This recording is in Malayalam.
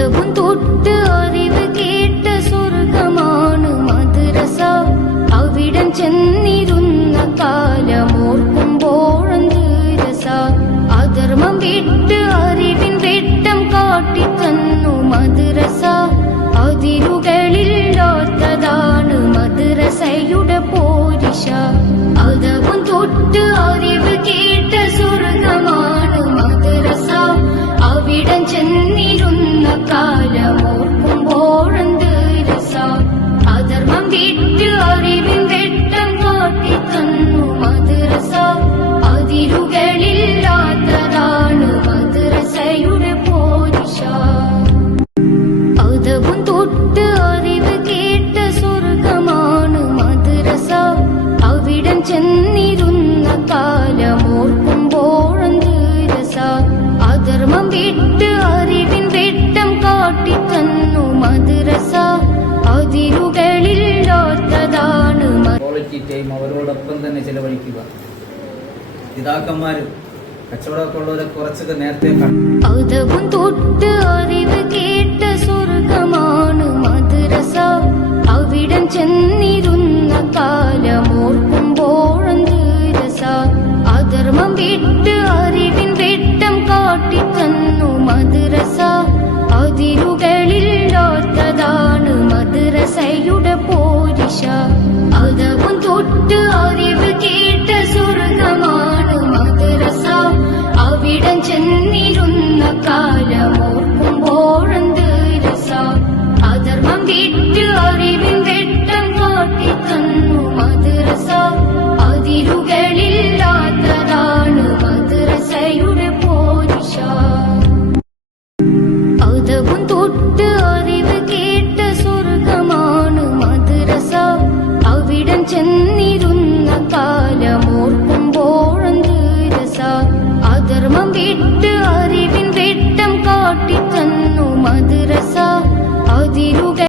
അതവും തൊട്ട് അറിവ് കേട്ട സ്വർഗമാണ് മദ്രസ. അവിടം ചെന്നിരുന്ന കാലമോർക്കുമ്പോഴെന്ത് രസ. അധർമ്മം വിട്ട് അറിവിൻ വെട്ടം കാട്ടിത്തന്നു മദ്രസ. അതിരുകളില്ലാത്തതാണ് മദ്രസയുടെ പോരിശ. അതവും തൊട്ട് അറിവ് കേട്ട സ്വർഗമാണ് മദ്രസ. അവിടം ചെന്നിരുന്ന കാലമോർക്കുമ്പോഴെന്ത് രസ. അധർമ്മം വിട്ട് അറിവിൻ വെട്ടം കാട്ടിത്തന്നു മദ്രസ. അതിരുകളില്ലാത്തതാണ് മദ്രസയുടെ പോരിശ. അതവും തൊട്ട് അറിവ് കേട്ട സ്വർഗമാണ് മദ്രസ. അവിടം ചെന്നിരുന്ന കാലമോർക്കുമ്പോഴെന്ത് രസ. അധർമ്മം വിട്ട് അറിവിൻ വെട്ടം കാട്ടിത്തന്നു മദ്രസ. അതിരുകളില്ലാത്തതാണ്. ക്വാളിറ്റി ടൈം അവരോടൊപ്പം തന്നെ ചെലവഴിക്കുക. പിതാക്കന്മാരും കച്ചവടമൊക്കെ ഉള്ളവരെ കുറച്ചൊക്കെ നേരത്തെ അതവും തൊട്ട് അറിവ് കേട്ട സ്വർഗമാണ് മദ്രസ. അവിടം ചെന്നിരുന്ന കാലമോർക്കുമ്പോഴെന്ത് രസ. അധർമ്മം വിട്ട് അറിവിൻ വെട്ടം കാട്ടിത്തന്നു മദ്രസ. അതിരുകളില്ലാത്തതാണ് മദ്രസയുടെ പോരിശ. അതവും തൊട്ട് അറിവ് കേട്ട സ്വർഗമാണ് മദ്രസ. അവിടം ചെന്നിരുന്ന കാലമോർക്കുമ്പോഴെന്ത് രസ. അധർമ്മം വിട്ട് അറിവിൻ വെട്ടം കാട്ടിത്തന്നു മദ്രസ. അതിരുകളില്ലാത്തതാണ് മദ്രസയുടെ പോരിശ. അതവും തൊട്ട് അറിവ് കേട്ട സ്വർഗമാണ് മദ്രസ. അവിടം ചെന്നിരുന്ന കാലമോർക്കുമ്പോഴെന്ത് രസ. അധർമ്മം വിട്ട് അറിവിൻ വെട്ടം കാട്ടിത്തന്നു മദ്രസ.